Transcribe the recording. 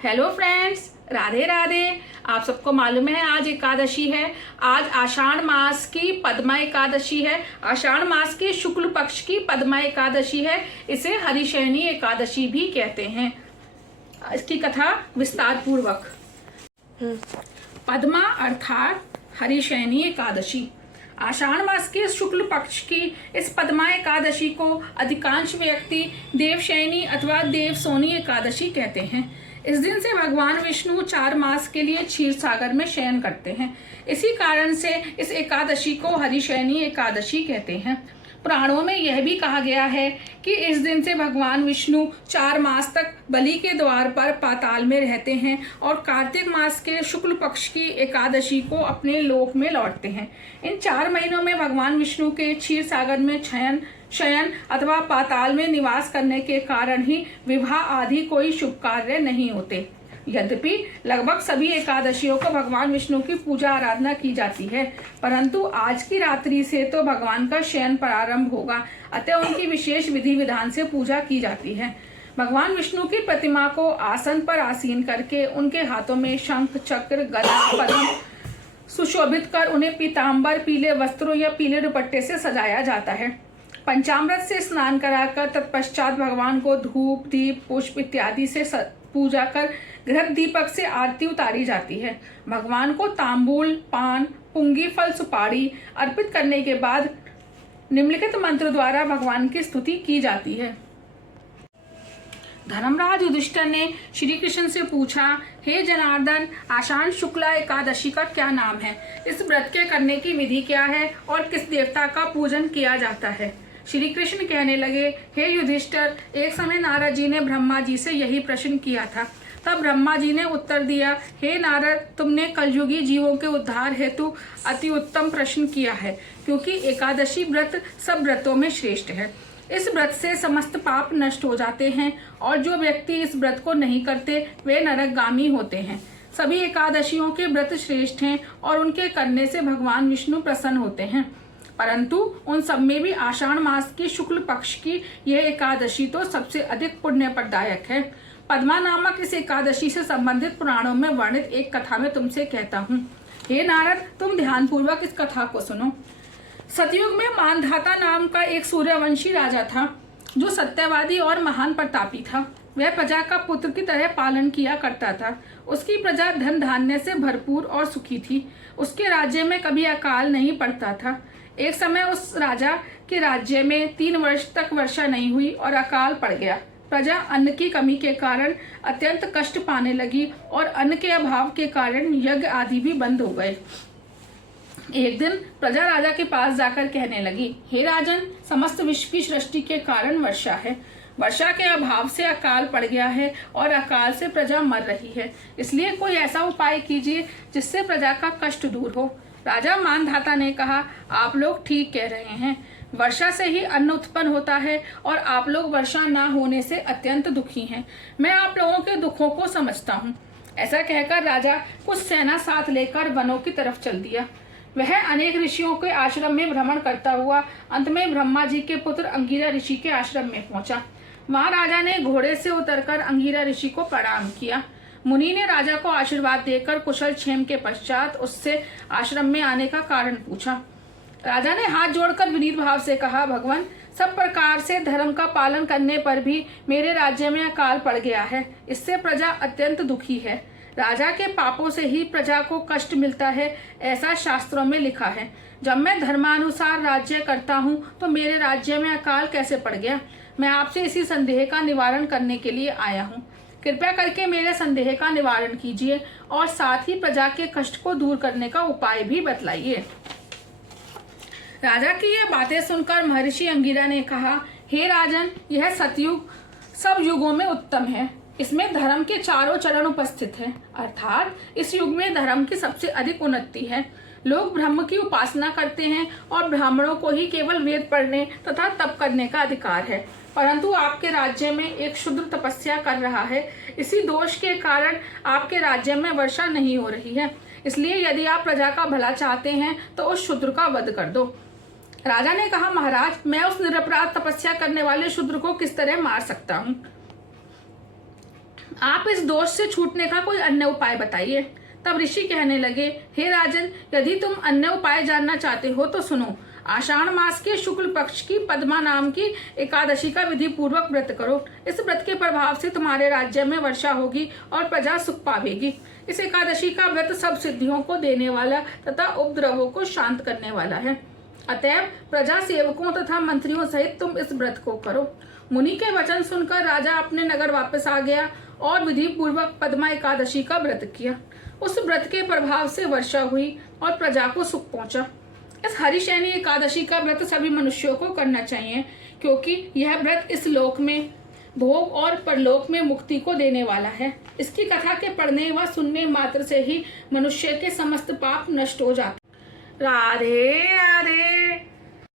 Hello friends, Radhe Radhe. आप सबको मालूम है आज एकादशी है। आज आषाढ़ मास की पद्मा एकादशी है। आषाढ़ मास के शुक्ल पक्ष की पद्मा एकादशी है। इसे हरिशयनी एकादशी भी कहते हैं। इसकी कथा विस्तार पूर्वक। पद्मा अर्थात हरिशयनी एकादशी। आषाढ़ मास के शुक्ल पक्ष की इस पद्मा एकादशी को अधिकांश व्यक्ति देवशयनी अथवा देवसोनी एकादशी कहते हैं। इस दिन से भगवान विष्णु 4 मास के लिए क्षीर सागर में शयन करते हैं। इसी कारण से इस एकादशी को हरिशयनी एकादशी कहते हैं। पुराणों में यह भी कहा गया है कि इस दिन से भगवान विष्णु 4 मास तक बलि के द्वार पर पाताल में रहते हैं और कार्तिक मास के शुक्ल पक्ष की एकादशी को अपने लोक में लौटते हैं। इन 4 महीनों में भगवान विष्णु के क्षीर सागर में शयन अथवा पाताल में निवास करने के कारण ही विवाह आदि कोई शुभ कार्य नहीं होते। यद्यपि लगभग सभी एकादशियों को भगवान विष्णु की पूजा आराधना की जाती है, परंतु आज की रात्रि से तो भगवान का शयन प्रारंभ होगा, अतः उनकी विशेष विधि विधान से पूजा की जाती है। भगवान विष्णु की प्रतिमा को आसन पर आसीन करके उनके हाथों में शंख, चक्र, गदा, पद्म सुशोभित कर उन्हें पीताम्बर, पीले वस्त्रों या पीले दुपट्टे से सजाया जाता है। पंचामृत से स्नान कराकर तत्पश्चात भगवान को धूप, दीप, पुष्प इत्यादि से पूजा कर घृत दीपक से आरती उतारी जाती है। भगवान को तांबूल, पान, पुंगी फल, सुपारी अर्पित करने के बाद निम्नलिखित मंत्र द्वारा भगवान की स्तुति की जाती है। धर्मराज युधिष्ठिर ने श्री कृष्ण से पूछा, हे जनार्दन, आषाढ़ शुक्ला एकादशी का क्या नाम है? इस व्रत के करने की विधि क्या है और किस देवता का पूजन किया जाता है? श्री कृष्ण कहने लगे, हे युधिष्ठिर, एक समय नारद जी ने ब्रह्मा जी से यही प्रश्न किया था। तब ब्रह्मा जी ने उत्तर दिया, हे नारद, तुमने कलयुगी जीवों के उद्धार हेतु अति उत्तम प्रश्न किया है, क्योंकि एकादशी व्रत सब व्रतों में श्रेष्ठ है। इस व्रत से समस्त पाप नष्ट हो जाते हैं और जो व्यक्ति इस व्रत को नहीं करते वे नरकगामी होते हैं। सभी एकादशियों के व्रत श्रेष्ठ हैं और उनके करने से भगवान विष्णु प्रसन्न होते हैं, परंतु उन सब में भी आषाढ़ मास की शुक्ल पक्ष की यह एकादशी तो सबसे अधिक पुण्य प्रदायक है। पद्मा नामक इस एकादशी से संबंधित पुराणों में वर्णित एक कथा में तुमसे कहता हूँ। हे नारद, तुम ध्यानपूर्वक इस कथा को सुनो। सतयुग में मानधाता नाम का एक सूर्यवंशी राजा था, जो सत्यवादी और महान प्रतापी था। वह प्रजा का पुत्र की तरह पालन किया करता था। उसकी प्रजा धन धान्य से भरपूर और सुखी थी। उसके राज्य में कभी अकाल नहीं पड़ता था। एक समय उस राजा के राज्य में 3 वर्ष तक वर्षा नहीं हुई और अकाल पड़ गया। प्रजा अन्न की कमी के कारण अत्यंत कष्ट पाने लगी और अन्न के अभाव के कारण यज्ञ आदि भी बंद हो गए। एक दिन प्रजा राजा के पास जाकर कहने लगी, हे राजन, समस्त विश्व की सृष्टि के कारण वर्षा है। वर्षा के अभाव से अकाल पड़ गया है और अकाल से प्रजा मर रही है। इसलिए कोई ऐसा उपाय कीजिए जिससे प्रजा का कष्ट दूर हो। राजा मानधाता ने कहा, आप लोग ठीक कह रहे हैं। वर्षा से ही अन्न उत्पन्न होता है और आप लोग वर्षा ना होने से अत्यंत दुखी हैं। मैं आप लोगों के दुखों को समझता हूँ। ऐसा कहकर राजा कुछ सेना साथ लेकर वनों की तरफ चल दिया। वह अनेक ऋषियों के आश्रम में भ्रमण करता हुआ अंत में ब्रह्मा जी के पुत्र अंगिरा ऋषि के आश्रम में पहुंचा। वहां राजा ने घोड़े से उतरकर अंगिरा ऋषि को प्रणाम किया। मुनि ने राजा को आशीर्वाद देकर कुशल क्षेम के पश्चात उससे आश्रम में आने का कारण पूछा। राजा ने हाथ जोड़कर विनीत भाव से कहा, भगवान, सब प्रकार से धर्म का पालन करने पर भी मेरे राज्य में अकाल पड़ गया है। इससे प्रजा अत्यंत दुखी है। राजा के पापों से ही प्रजा को कष्ट मिलता है, ऐसा शास्त्रों में लिखा है। जब मैं धर्मानुसार राज्य करता हूँ तो मेरे राज्य में अकाल कैसे पड़ गया? मैं आपसे इसी संदेह का निवारण करने के लिए आया हूँ। कृपया करके मेरे संदेह का निवारण कीजिए और साथ ही प्रजा के कष्ट को दूर करने का उपाय भी बतलाइए। राजा की यह बातें सुनकर महर्षि अंगिरा ने कहा, हे राजन, यह सतयुग सब युगों में उत्तम है। इसमें धर्म के चारों चरण उपस्थित हैं, अर्थात इस युग में धर्म की सबसे अधिक उन्नति है। लोग ब्रह्म की उपासना करते हैं और ब्राह्मणों को ही केवल वेद पढ़ने तथा तप करने का अधिकार है, परंतु आपके राज्य में एक शूद्र तपस्या कर रहा है। इसी दोष के कारण आपके राज्य में वर्षा नहीं हो रही है। इसलिए यदि आप प्रजा का भला चाहते हैं तो उस शूद्र का वध कर दो। राजा ने कहा, महाराज, मैं उस निरपराध तपस्या करने वाले शूद्र को किस तरह मार सकता हूँ? आप इस दोष से छूटने का कोई अन्य उपाय बताइए। तब ऋषि कहने लगे, हे राजन, यदि तुम अन्य उपाय जानना चाहते हो तो सुनो। आषाढ़ मास के शुक्ल पक्ष की पद्मा नाम की एकादशी का विधि पूर्वक व्रत करो। इस व्रत के प्रभाव से तुम्हारे राज्य में वर्षा होगी और प्रजा सुख पावेगी। इस एकादशी का व्रत सब सिद्धियों को देने वाला तथा उपद्रवों को शांत करने वाला है। अतएव प्रजा सेवकों तथा मंत्रियों सहित तुम इस व्रत को करो। मुनि के वचन सुनकर राजा अपने नगर वापस आ गया और विधि पूर्वक पद्मा एकादशी का व्रत किया। उस व्रत के प्रभाव से वर्षा हुई और प्रजा को सुख पहुंचा। इस हरिशयनी एकादशी का व्रत सभी मनुष्यों को करना चाहिए, क्योंकि यह व्रत इस लोक में भोग और परलोक में मुक्ति को देने वाला है। इसकी कथा के पढ़ने व सुनने मात्र से ही मनुष्य के समस्त पाप नष्ट हो जाते। राधे राधे।